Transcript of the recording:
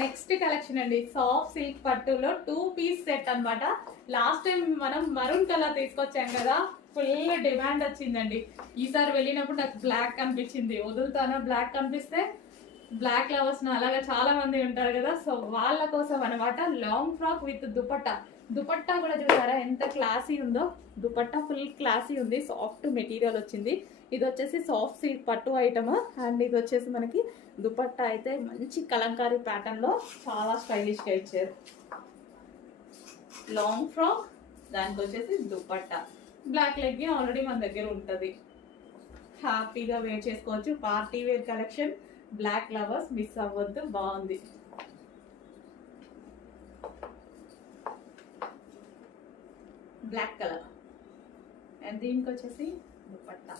Next collection అండి, soft silk పట్టులో 2 piece set అన్నమాట. లాస్ట్ టైం మనం మరూన్ కలర్ తీసుకొచ్చాం కదా, ఫుల్ డిమాండ్ వచ్చిందండి. ఈసారి వెళ్ళినప్పుడు నాకు బ్లాక్ కనిపించింది, వదులుతానా బ్లాక్ కనిపిస్తే. బ్లాక్ లవర్స్ అలాగా చాలా మంది ఉంటారు కదా, సో వాళ్ళ కోసం అనమాట. Long frock with dupatta. Dupatta కూడా చూసారా ఎంత క్లాసీ ఉందో. దుపట్టా ఫుల్ క్లాసీ ఉంది, సాఫ్ట్ మెటీరియల్ వచ్చింది. ఇది వచ్చేసి సాఫ్ట్ సిల్క్ పట్టు ఐటమ్. అండ్ ఇది వచ్చేసి మనకి దుపట్టా అయితే మంచి కలంకారీ ప్యాటర్న్ లో చాలా స్టైలిష్ గా ఇచ్చారు. లాంగ్ ఫ్రాక్, దానికి వచ్చేసి దుపట్టా. బ్లాక్ లెగ్గిన్ ఆల్రెడీ మన దగ్గర ఉంటుంది, హ్యాపీగా వేర్ చేసుకోవచ్చు. Party wear collection, black lovers miss అవ్వద్దు, బాగుంది. బ్లాక్ కలర్ అండ్ దీనికి వచ్చేసి దుపట్టా.